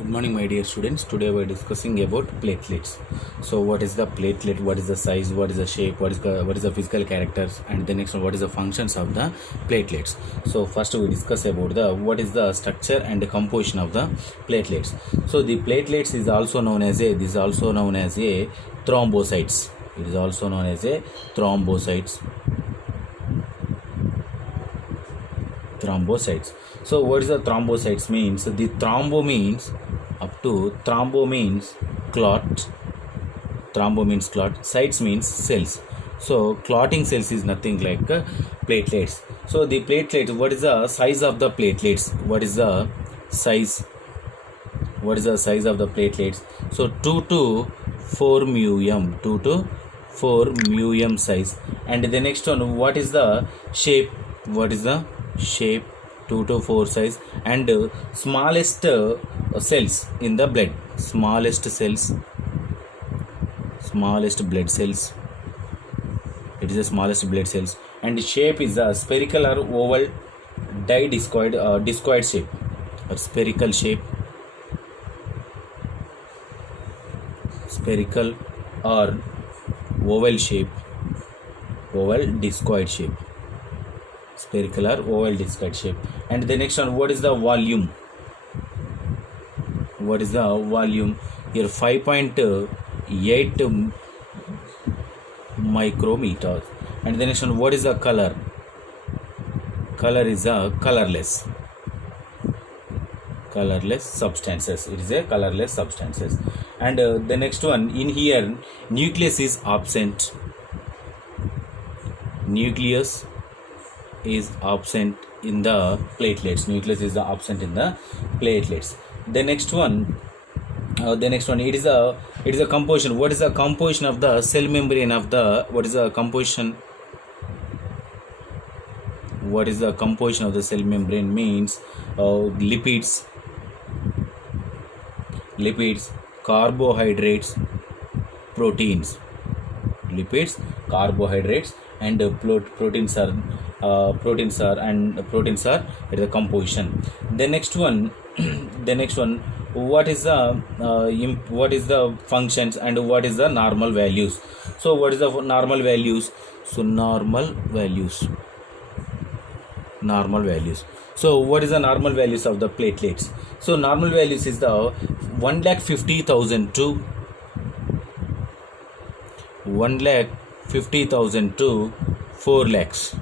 Good morning, my dear students. Today we are discussing about platelets. So, what is the platelet? What is the size? What is the shape? What is the physical characters? And the next one, what is the functions of the platelets? So, first we discuss about the what is the structure and the composition of the platelets. So, the platelets is also known as a thrombocytes. It is also known as a thrombocytes. Thrombocytes. So, what is the thrombocytes means? The thrombo means clot. Thrombo means clot. Cytes means cells. So clotting cells is nothing like platelets. So the platelets, what is the size of the platelets? What is the size? What is the size of the platelets? So 2 to 4 μm. 2 to 4 μm size. And the next one, what is the shape? What is the shape? 2 to 4 size. And smallest cells in the blood. Smallest blood cells. It is the smallest blood cells. And shape is a spherical or oval discoid shape or spherical shape. Spherical or oval shape. Oval discoid shape. Spherical or oval discoid shape. And the next one, what is the volume? What is the volume? Here 5.8 micrometers. And the next one, what is the color? Color is a colorless substances. It is a colorless substances. And the next one, in here nucleus is absent. Nucleus is absent in the platelets. Nucleus is absent in the platelets. The next one, it is a composition. What is the composition of the cell membrane of the? What is the composition? What is the composition of the cell membrane means? Lipids, carbohydrates, proteins. Lipids, carbohydrates, and proteins are the composition. The next one, what is the functions and what is the normal values? So what is the normal values? So normal values. So what is the normal values of the platelets? So normal values is the 1,50,000 to 1,50,000 to 4 lakhs.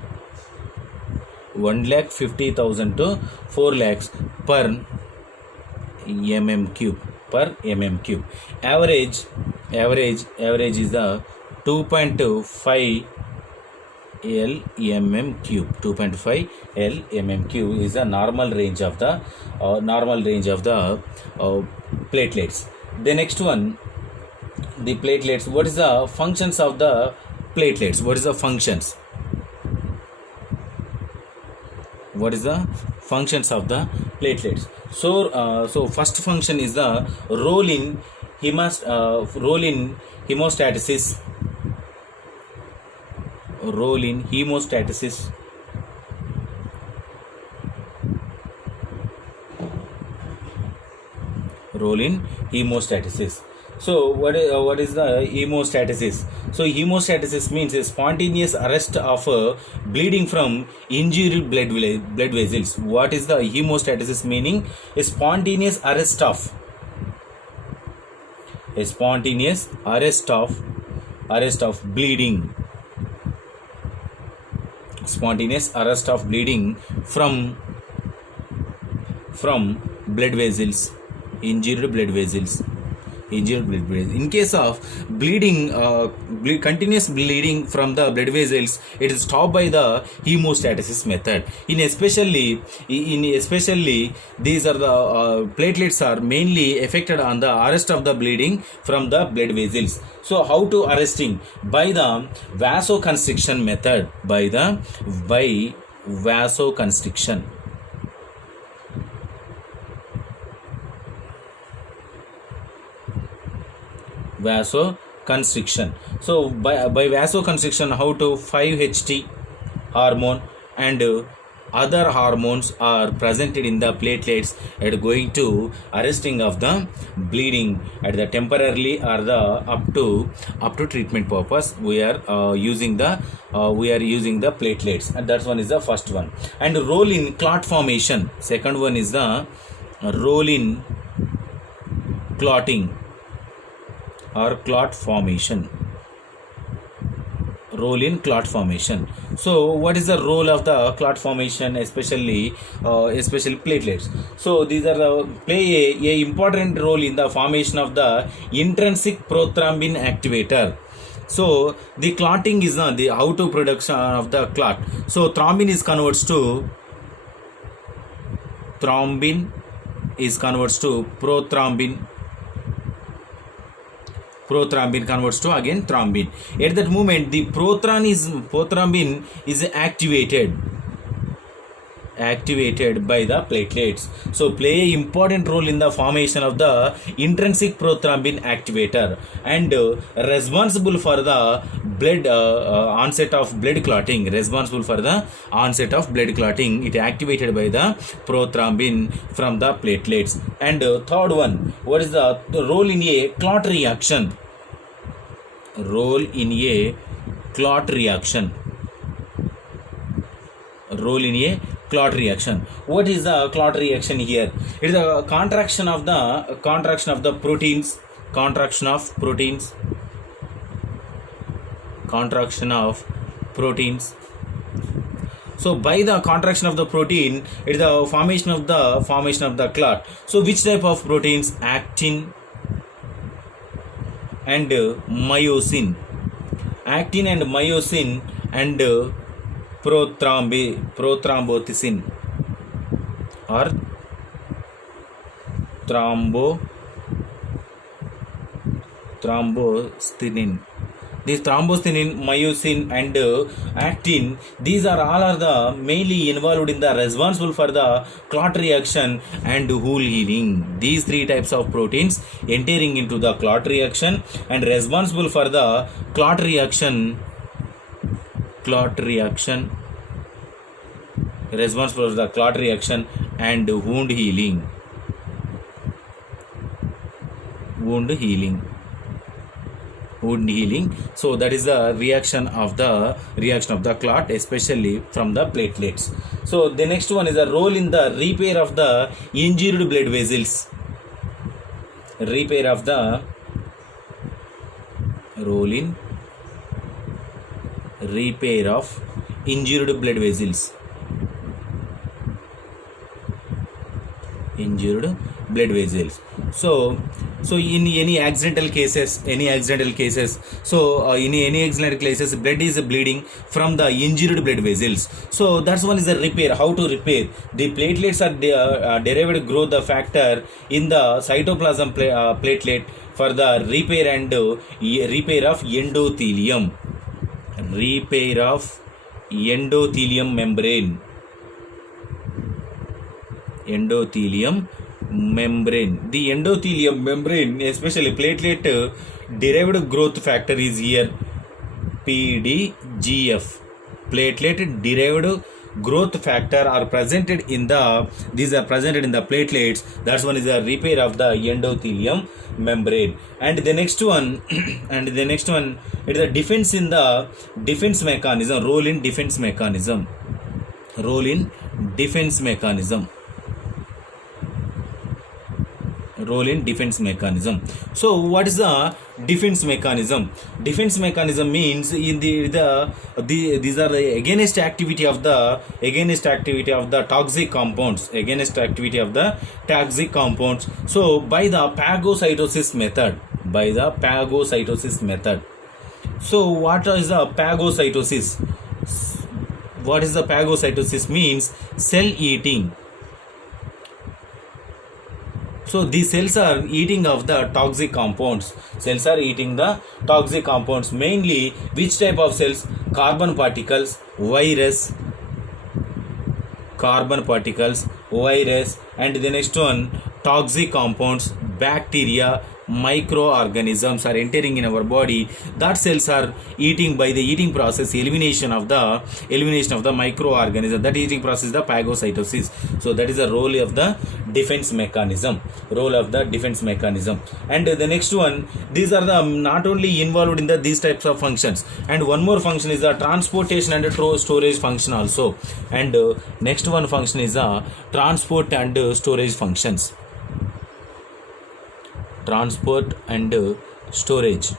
1,50,000 to 4 lakhs per mm cube. Average is the 2.5 L/mm cube. 2.5 L/mm cube is the normal range of the platelets. The next one, the platelets. What is the functions of the platelets? What is the functions? What is the functions of the platelets? So first function is the role in hemostasis. Role in hemostasis. So what is the hemostasis? So hemostasis means a spontaneous arrest of bleeding from injured blood vessels. What is the hemostasis meaning? A spontaneous arrest of bleeding. Spontaneous arrest of bleeding from blood vessels, injured blood vessels. In case of bleeding, continuous bleeding from the blood vessels, it is stopped by the hemostasis method. Especially these are the platelets are mainly affected on the arrest of the bleeding from the blood vessels. So how to arresting? By the vasoconstriction method. By vasoconstriction. Vasoconstriction. So by vasoconstriction, how to 5-HT hormone and other hormones are presented in the platelets and going to arresting of the bleeding at the temporarily or the up to treatment purpose we are using the platelets, and that one is the first one. And role in clot formation, second one is the role in clotting or clot formation. Role in clot formation. So what is the role of the clot formation, especially platelets? So these are play a important role in the formation of the intrinsic prothrombin activator. So the clotting is not the auto production of the clot. So thrombin is converts to prothrombin. Prothrombin converts to again thrombin. At that moment, the prothrombin is activated by the platelets. So play an important role in the formation of the intrinsic prothrombin activator and responsible for the blood onset of blood clotting. It activated by the prothrombin from the platelets. And third one, what is the role in a clot reaction? Role in a clot reaction. What is the clot reaction here? It is a contraction of the proteins. So by the contraction of the protein, it is the formation of the clot. So which type of proteins? Actin and myosin. And prothromboticin or thrombostatin. This thrombostatin, myosin and actin, these are the mainly involved in the responsible for the clot reaction and wound healing. These three types of proteins entering into the clot reaction and responsible for the clot reaction, responsible for the clot reaction and wound healing. So that is the reaction of the clot, especially from the platelets. So the next one is a role in the repair of the injured blood vessels. Role in repair of injured blood vessels. So in any accidental cases, blood is bleeding from the injured blood vessels. So that's one is a repair. How to repair? The platelets are derived growth factor in the cytoplasm platelet for the repair and repair of endothelium. Membrane. The endothelium membrane, especially platelet derived growth factor is here PDGF. Platelet derived growth factor are presented in the platelets. That's one is the repair of the endothelium membrane. And the next one it is the defense mechanism. Role in defense mechanism. So what is the defense mechanism? Defense mechanism means in these are the against activity of the toxic compounds. So by the phagocytosis method. So what is the phagocytosis? Means cell eating. So these cells are eating of the toxic compounds. Mainly which type of cells? Carbon particles, virus, and the next one toxic compounds, bacteria, microorganisms are entering in our body. That cells are eating by the eating process, elimination of the microorganism. That eating process is the phagocytosis. So that is the role of the defense mechanism. And the next one, these are the not only involved in these types of functions, and one more function is the transportation and storage function also. And next one function is the transport and storage functions. Transport and storage.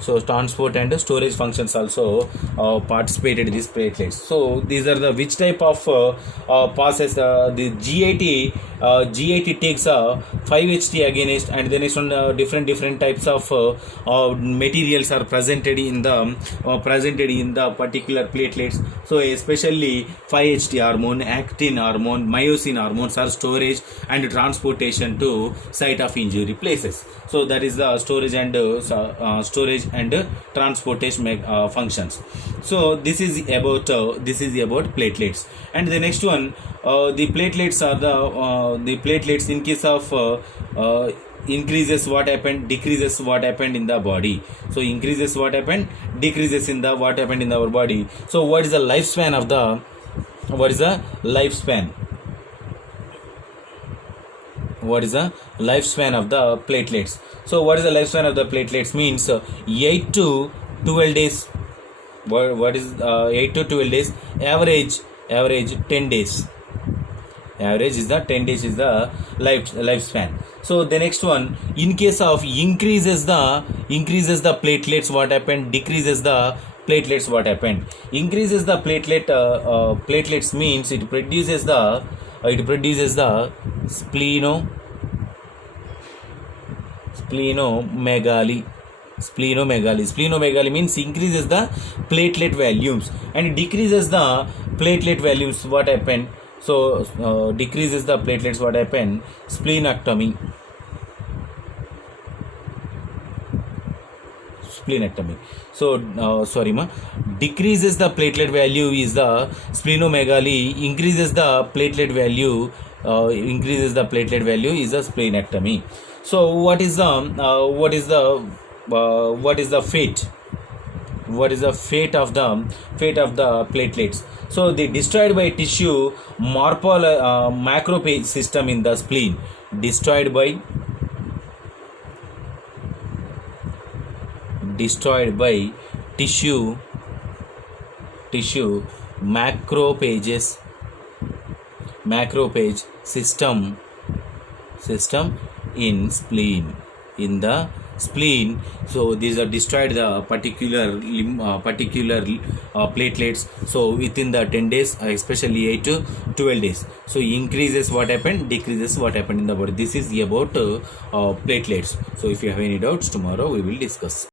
So transport and storage functions also participated in these platelets. So these are the which type of process. The GAT takes a 5-HT agonist, and the next one different types of materials are presented in the particular platelets. So especially 5-HT hormone, actin hormone, myosin hormones are storage and transportation to site of injury places. So that is the storage and transportation functions. So this is about platelets. And the next one, the platelets are the platelets in case of increases what happened, decreases what happened in the body. So increases what happened, decreases in the what happened in our body. So what is the lifespan of the platelets? So what is the lifespan of the platelets means 8 to 12 days. What is 8 to 12 days? Average 10 days. Average is the 10 days is the lifespan. So the next one, in case of increases the platelets, what happened? Decreases the platelets, what happened? Increases the platelets means it produces the splenomegaly. Splenomegaly means increases the platelet volumes, and decreases the platelet volumes, what happened? So decreases the platelets, what happened? Splenectomy. So decreases the platelet value is the splenomegaly. Increases the platelet value is the splenectomy. So what is the fate? What is the fate of the platelets? So they destroyed by tissue macrophage system in the spleen. Destroyed by tissue macrophage system in the spleen. So these are destroyed the particular platelets. So within the 10 days, especially 8 to 12 days. So increases what happened, decreases what happened in the body. This is about platelets. So if you have any doubts, tomorrow we will discuss.